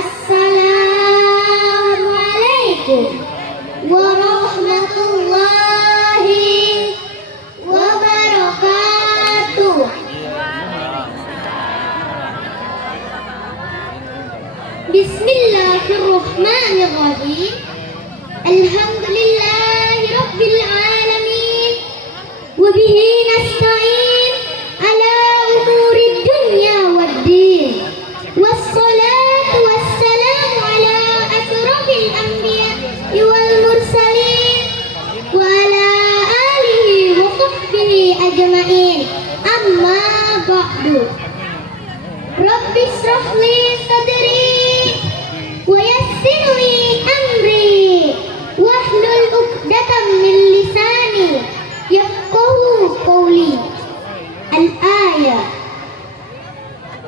Assalamualaikum warahmatullahi wabarakatuh. Bismillahirrahmanirrahim. Alhamdulillahi rabbil alamin. Wa bihi nasta'in ala umurid dunya waddin. Wassalatu wassalamu ala asrafil anbiya'i wal mursalin wa ala alihi wa sahbihi ajma'in. Amma ba'du. Rabbi shrah li sadri wa yassir li amri wahlul 'uqdatam min lisani yafqahu qawli. Al-ayah.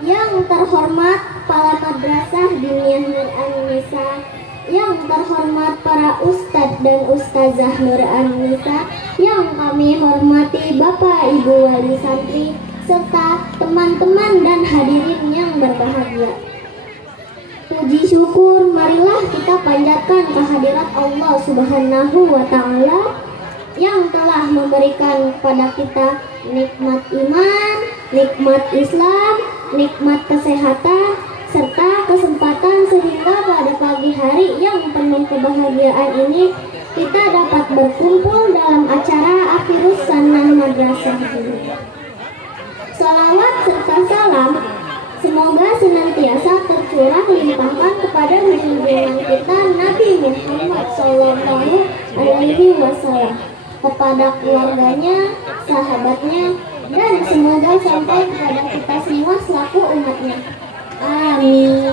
Yang terhormat para madrasah Diniyah Nur An-Nisa, yang terhormat para ustadz dan ustazah Nur An-Nisa, yang kami hormati Bapak Ibu Wali Santri serta teman-teman dan hadirin yang berbahagia. Puji syukur marilah kita panjatkan kehadirat Allah Subhanahu wa Ta'ala yang telah memberikan kepada kita nikmat iman, nikmat Islam, nikmat kesehatan, serta kesempatan sehingga pada pagi hari yang penuh kebahagiaan ini kita dapat berkumpul dalam acara Akhirus Sanah Madrasah ini. Salawat serta salam semoga senantiasa tercurah limpahkan kepada junjungan kita Nabi Muhammad SAW, kepada keluarganya, sahabatnya, dan semoga sampai kepada kita semua selaku umatnya. Amin.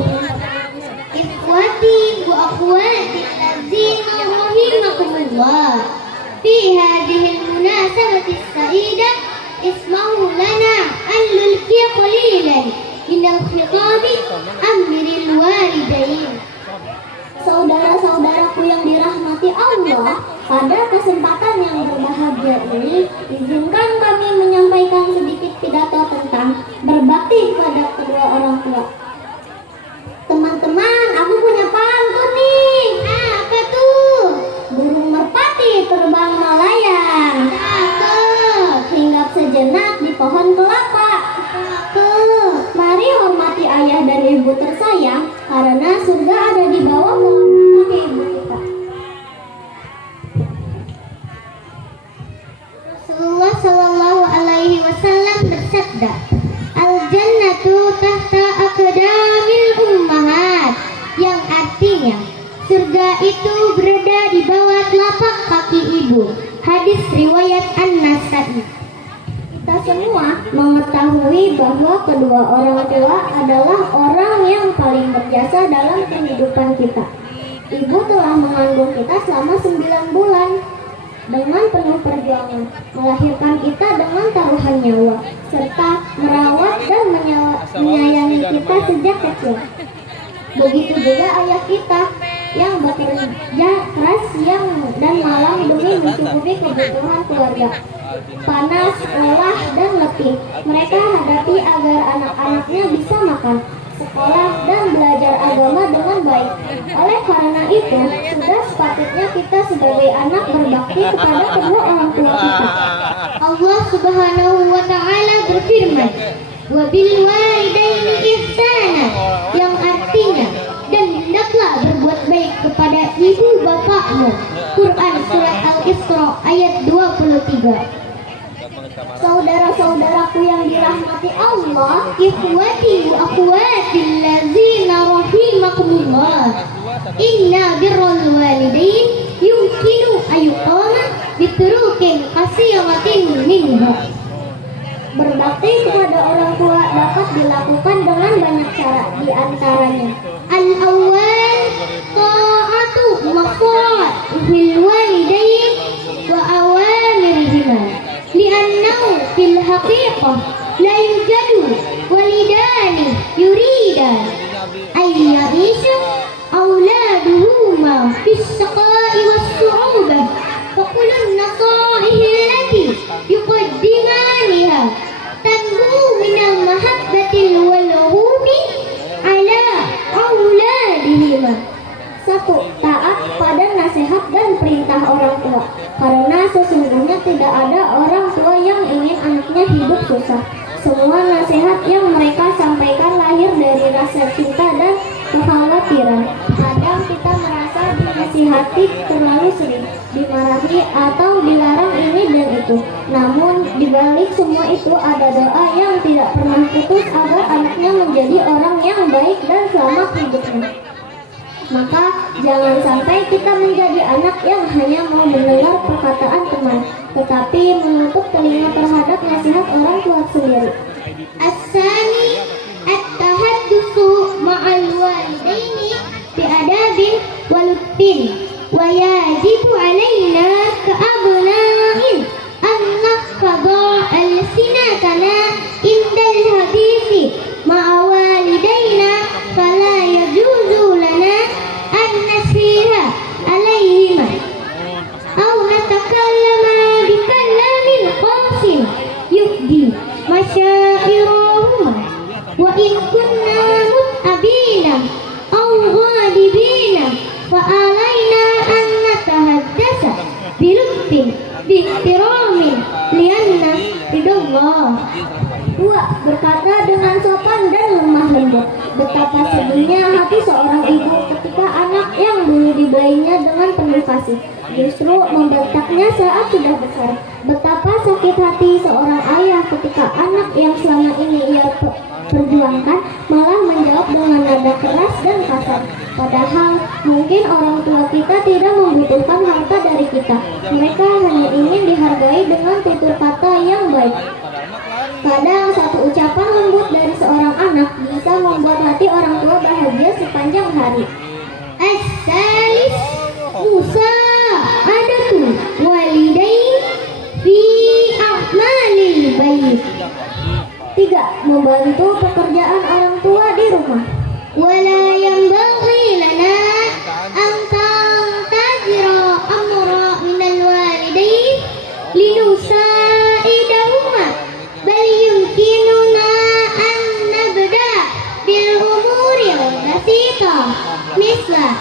Ikhwati wa akhwati allazina rahimakumullah, fi hadhil munasabati as-sa'idah isma'u lana an nulqiya qalilan min al-khitabi amiril walidain. Saudara-saudaraku yang dirahmati Allah, pada kesempatan yang berbahagia ini, izinkan kami menyampaikan sedikit pidato tentang berbakti pada kedua orang tua. Teman-teman, aku punya pantun nih. Apa tuh? Burung merpati terbang melayang. Cakep. Hinggap sejenak di pohon kelapa. Cakep. Mari hormati ayah dan ibu tersayang, karena surga ada di bawah kaki ibu kita. Rasulullah Shallallahu Alaihi Wasallam bersabda, Al-Jannatu tahta aqdamil ummahat, yang artinya surga itu berada di bawah telapak kaki ibu. Hadis riwayat An-Nasa'i. Kita semua mengetahui bahwa kedua orang tua adalah orang yang paling berjasa dalam kehidupan kita. Ibu telah mengandung kita selama 9 bulan dengan penuh perjuangan, melahirkan kita dengan taruhan nyawa, serta merawat dan menyayangi kita sejak kecil. Begitu juga ayah kita yang bekerja keras siang dan malam demi mencukupi kebutuhan keluarga. Panas, lelah, dan letih mereka hadapi agar anak-anaknya bisa makan, sekolah, dan belajar agama dengan baik. Oleh karena itu, sudah sepatutnya kita sebagai anak berbakti kepada kedua orang tua kita. Allah Subhanahu wa Ta'ala berfirman, wa bil walidaini ihsana, yang artinya dan hendaklah berbuat baik kepada ibu bapakmu. Quran surat Al-Isra ayat 23. Saudara-saudaraku yang dirahmati Allah, ikhwati wa akhwati allazina rahimakumullah, inna birral walidain yumkinu ayuqama biturukin kasiratin minha. Berbakti kepada orang tua dapat dilakukan dengan banyak cara, di antaranya al-awwal ta'atu maqsad fil walidain wa awamirihima, li'annahu fil haqiqah la yujadu walidani yuridan ayya'isha awladuhuma fis saqa'i was su'ubah wa kulun nasaihi allati yuqaddimaniha tanbu minal mahabbatil wal humi ala awlad alayhima. 1. Taat pada nasihat dan perintah orang tua, karena sesungguhnya tidak ada orang tua yang ingin anaknya hidup susah. Semua nasihat yang mereka sampaikan lahir dari rasa cinta dan kekhawatiran. Kadang kita merasa dinasihati terlalu sering, dimarahi atau dilarang ini dan itu. Namun dibalik semua itu ada doa yang tidak pernah putus agar anaknya menjadi orang yang baik dan selamat hidupnya. Maka jangan sampai kita menjadi anak yang hanya mau mendengar perkataan teman, tetapi menutup telinga terhadap nasihat orang tua sendiri. As-sani at-tahaddusu ma'al walidaini bi'adabin walutfin, wa yajibu alaina ka'abna'in an nahfadha al-sinatana indal hadisi ma'a walidaina fala yajuzu lana an nasiha alaihima aw natakallama bikallamin qasim yufdi masyairahuma wa in kunna mutabina aw ghadibina fa alaina an natahaddasa bilutfin biihtiramin lianna ridallah. 2. Berkata dengan sopan dan lemah lembut. Betapa sedihnya hati seorang ibu ketika anak yang dulu dibelainya dengan penuh kasih justru membentaknya saat sudah besar. Betapa sakit hati seorang ayah ketika anak yang selama ini ia perjuangkan malah menjawab dengan nada keras dan kasar. Padahal mungkin orang tua kita tidak membutuhkan harta dari kita. Mereka hanya ingin dihargai dengan tutur kata yang baik. Kadang satu ucapan lembut dari seorang anak bisa membuat hati orang tua bahagia sepanjang hari. As-salis musa'adatu walidain fi a'malil bait. 3. Membantu pekerjaan orang tua di rumah. Wala yanbaghi lana an tantazira amra minal walidain linusa'idahuma, bal yumkinuna an nabda bil umuril basita misla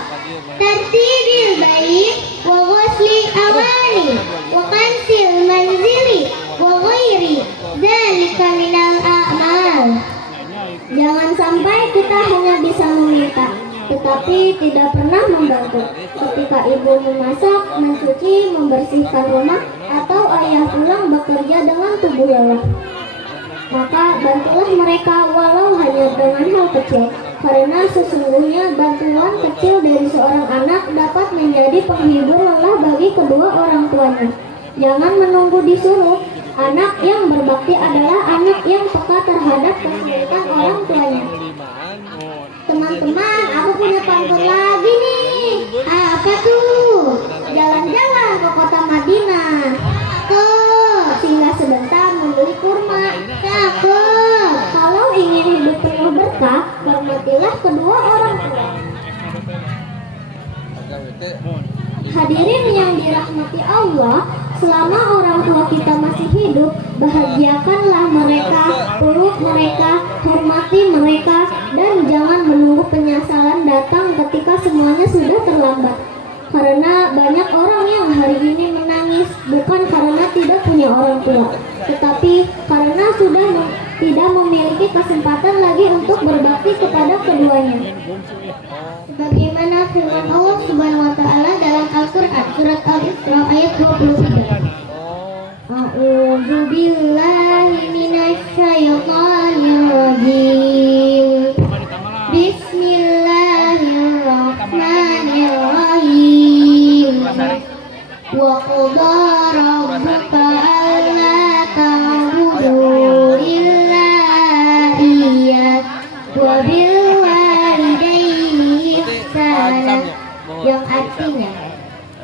tartibil bait wa ghusli awani wa kansil manzili wa ghairi dzalika minal a'mal. Jangan sampai kita hanya bisa meminta tetapi tidak pernah membantu. Ketika ibu memasak, mencuci, membersihkan rumah, atau ayah pulang bekerja dengan tubuh lelah, maka bantulah mereka walau hanya dengan hal kecil, karena sesungguhnya bantuan kecil dari seorang anak dapat menjadi penghibur lelah bagi kedua orang tuanya. Jangan menunggu disuruh. Anak yang berbakti adalah anak yang peka terhadap kesulitan orang tuanya. Teman-teman, aku punya pantun lagi nih. Apa tuh? Jalan-jalan ke kota Madinah. Singgah sebentar membeli kurma. Cakep. Kalau ingin hidup penuh berkah, hormatilah kedua orang tua. Hadirin yang dirahmati Allah, selama orang tua kita masih hidup, bahagiakanlah mereka, peluk mereka, hormati mereka, dan jangan menunggu penyesalan datang ketika semuanya sudah terlambat. Karena banyak orang yang hari ini menangis bukan karena tidak punya orang tua, tetapi karena sudah tidak memiliki kesempatan lagi untuk berbakti kepada keduanya. Sebagaimana firman Allah Subhanahu wa taala dalam Al-Qur'an surat Al-Isra ayat 23. A'udzu billahi minasy syaithanir rajim. Bismillahirrahmanirrahim. Wa qadha rabbuka alla ta'budu illa iyyahu wa bil walidayni ihsana, yang artinya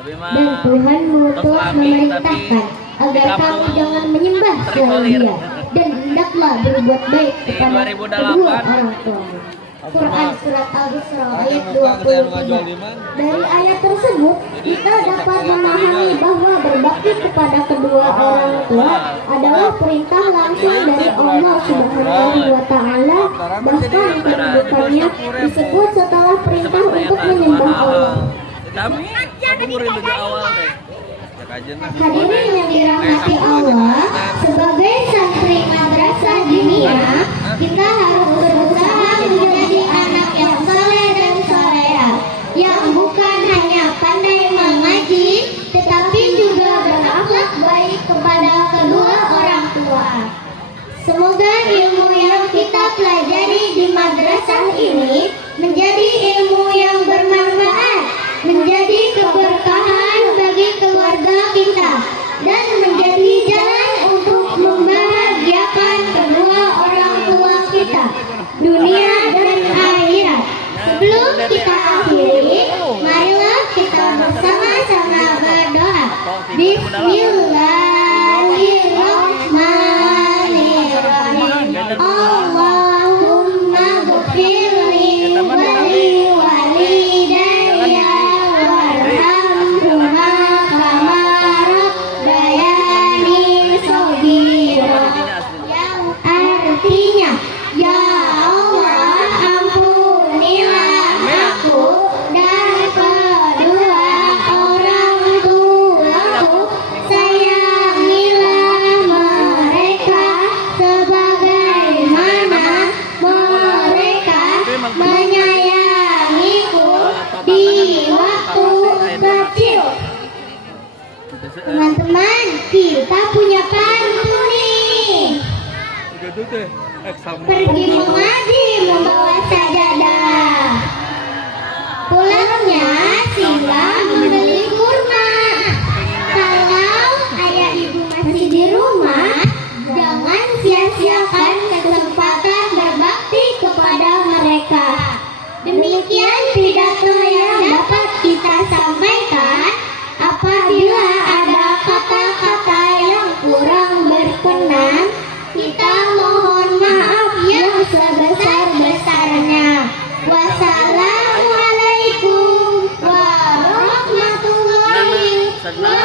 dan Tuhanmu telah memerintahkan agar kamu jangan menyembah selain Dia dan hendaklah berbuat baik kepada kedua orang tuamu. Quran surat Al-Isra ayat 23. Dari ayat tersebut kita dapat memahami bahwa berbakti kepada kedua orang tua adalah perintah langsung dari Allah Subhanahu wa taala, bahkan kedudukannya disebut setelah perintah untuk Allah. Kami murid dari awal deh. Hadirin yang dirahmati Allah, sebagai santri madrasah diniyah, kita harus berusaha menjadi anak yang saleh dan salehah, yang bukan hanya pandai mengaji, tetapi juga berakhlak baik kepada kedua orang tua. Semoga ilmu yang kita pelajari di madrasah ini menjadi ilmu yang bermanfaat, menjadi keberkahan bagi keluarga kita, dan menjadi jalan untuk membahagiakan kedua orang tua kita, dunia dan akhirat. Sebelum kita akhiri, marilah kita bersama-sama berdoa. Bismillahirrahmanirrahim. Allahumma ghfirli wa li walidayya warhamhuma kama rabbayani shaghira. Yang artinya, ya Allah, ampunilah aku dan kedua orang tuaku, sayangilah mereka sebagaimana mereka menyayangiku di waktu kecil. Teman-teman, kita punya pantun nih. Pergi mengaji membawa sajadah, pulangnya singgah membeli kurma. Kalau ayah ibu masih di rumah, jangan sia-siakan kesempatan berbakti kepada mereka. Demikian pidato yang dapat kita sampaikan. Apabila ada kata-kata yang kurang berkenan, kita mohon maaf yang sebesar-besarnya. Wassalamualaikum warahmatullahi wabarakatuh.